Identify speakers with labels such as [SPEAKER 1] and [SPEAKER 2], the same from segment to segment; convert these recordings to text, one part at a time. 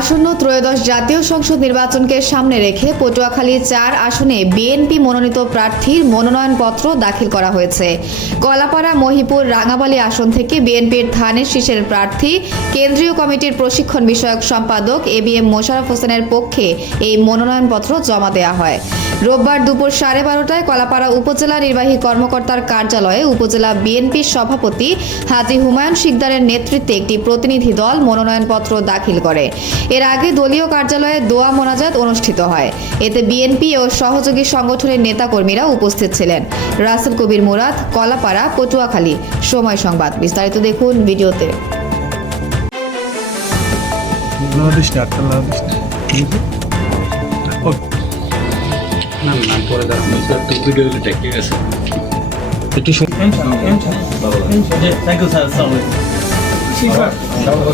[SPEAKER 1] আসন্ন ত্রয়োদশ জাতীয় সংসদ নির্বাচনকে সামনে রেখে পটুয়াখালী চার আসনে বিএনপি মনোনীত প্রার্থীর মনোনয়নপত্র দাখিল করা হয়েছে। কলাপাড়া, মহিপুর রাঙাবালি আসন থেকে বিএনপির ধানের শীষের প্রার্থী, কেন্দ্রীয় কমিটির প্রশিক্ষণ বিষয়ক সম্পাদক এ বি এম মোশাররফ হোসেনের পক্ষে এই মনোনয়নপত্র জমা দেওয়া হয়। রোববার দুপুর সাড়ে বারোটায় কলাপাড়া উপজেলা নির্বাহী কর্মকর্তার কার্যালয়ে উপজেলা বিএনপির সভাপতি হাজি হুমায়ুন শিকদারের নেতৃত্বে একটি প্রতিনিধি দল মনোনয়নপত্র দাখিল করে। এর আগে দলীয় কার্যালয়ে দোয়া মোনাজাত অনুষ্ঠিত হয়। এতে বিএনপি ও সহযোগী সংগঠনের নেতাকর্মীরা উপস্থিত ছিলেন। রাসেল কবির মুরাদ কলাপাড়া পটুয়াখালী। সময় সংবাদ। বিস্তারিত দেখুন ভিডিওতে।
[SPEAKER 2] না না
[SPEAKER 3] না না পরে দাঁড়ানো একটু ভিডিও ঠিক আছে
[SPEAKER 2] একটু শুন
[SPEAKER 4] থ্যাংক ইউ স্যার আসসালামু আলাইকুম
[SPEAKER 5] তো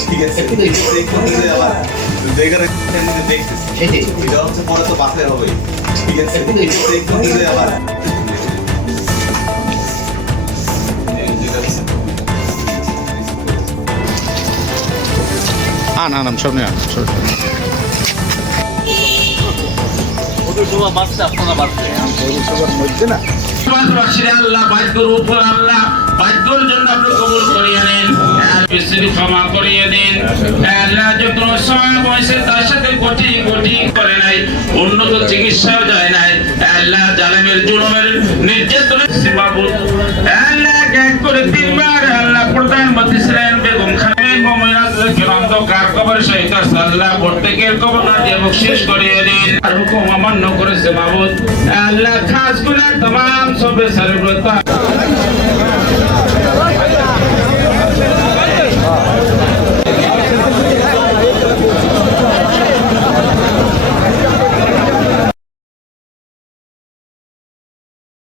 [SPEAKER 5] ঠিক আছে দেখতেছে আবার তো ঠিক আছে
[SPEAKER 3] আন আনাম সামনে আন
[SPEAKER 6] বাসীরা আল্লাহ বাধ্যর উপর আল্লাহ বাধ্যর জন্য আপনি কবুল করিয়ে নিন। বিশ্রী ক্ষমা করিয়ে দিন। আল্লাহ যত সময় বয়সে তার সাথে কোটি কোটি করে নাই। উন্নত চিকিৎসাও যায় নাই। আল্লাহ জালেমের জুলুমের নির্যাতনের আল্লাহ এক করে তিনবার আল্লাহ প্রধানমন্ত্রী ছিলেন সকলের সহিত আল্লাহ প্রত্যেকের কমনা দিয়ে বকশিস করিয়ে দিন। আর হুকুম অমান্য করেছে মাবুদ আল্লাহ খাসগুলা তমাম সবে সর্বতা